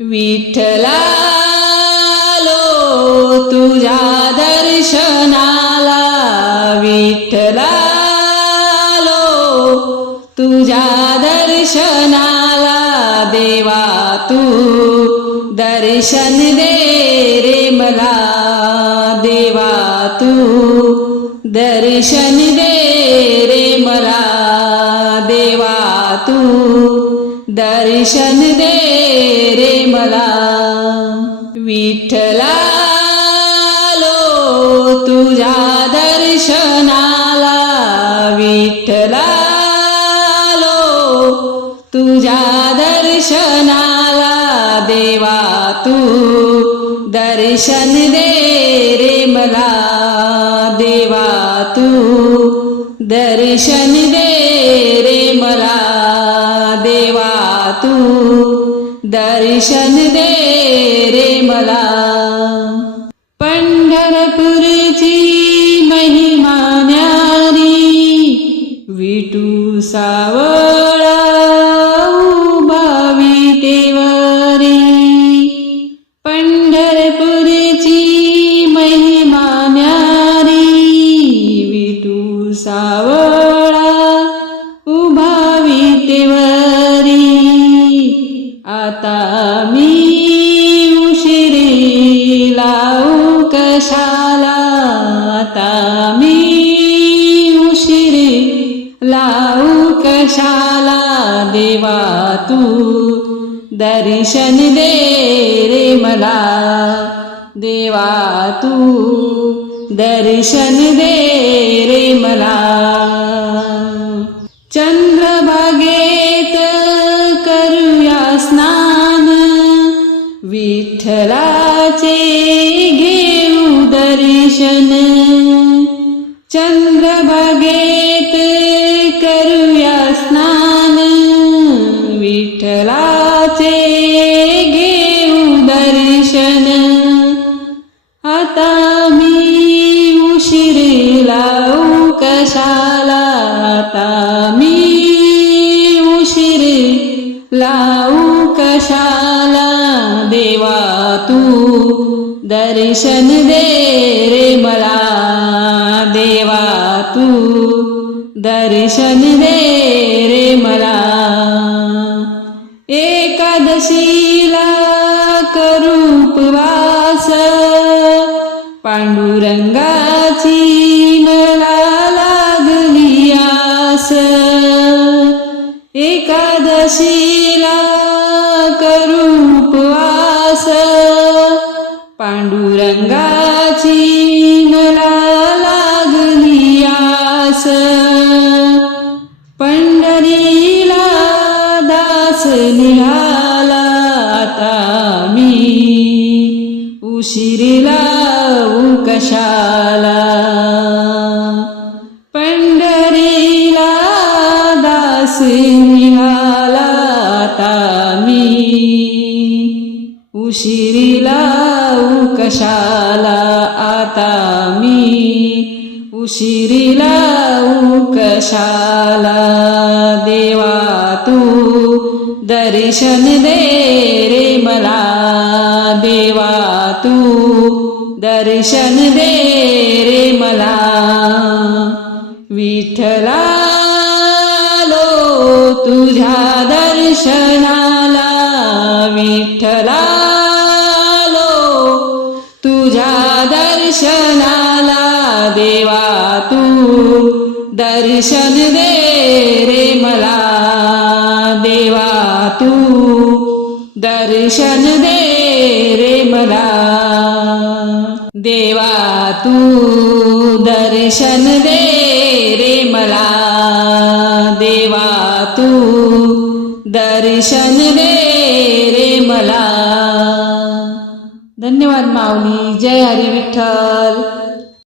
विठ्ठलालो तुझ्या दर्शनाला विठ्ठलालो तुझ्या दर्शनाला देवा तू दर्शन दे रे मला. देवा तू दर्शन दे रे मला. देवा तू दर्शन दे रे मला विठ्ठलालो तुझ्या दर्शनाला विठ्ठलालो तुझ्या दर्शनाला देवा तू दर्शन दे रे मला देवा तू दर्शन दे दर्शन दे रे मला. पंढरपूरची महिमा न्यारी विटू सावळा उभा विटेवरी पंढरपूरची महिमा न्यारी विटू सावळा आता मी उशिरी लावू कशाला देवा तू? दर्शन दे रे मला देवा तू. दर्शन दे रे मला. चंद्र चंद्रभागेत करूया स्नान. विठ्ठलाचे घेऊ दर्शन. आता मी उशिरी लावू कशाला? आता मी उशिरी लावू कशाला? देवा तू दर्शन दे रे मला. तू दर्शन दे रे मला. एकादशीला करू उपवास पांडुरंगाची मला लागली आस. दास पंढरीला दास निघाला आता मी. उशिरीला कशाला पंढरीला दास निघाला आता मी. उशिरीला कशाला आता मी. उशिरीला कशाला देवा तू दर्शन दे रे मला. देवा तू दर्शन दे रे मला. विठ्ठलालो तुझ्या दर्शनाला. विठ्ठलालो तुझ्या दर्शनाला. देवा दर्शन दे रे मला देवा तू. दर्शन दे रे मला देवा तू. दर्शन दे रे मला देवा तू. दर्शन दे रे मला. धन्यवाद माऊली जय हरी विठ्ठल.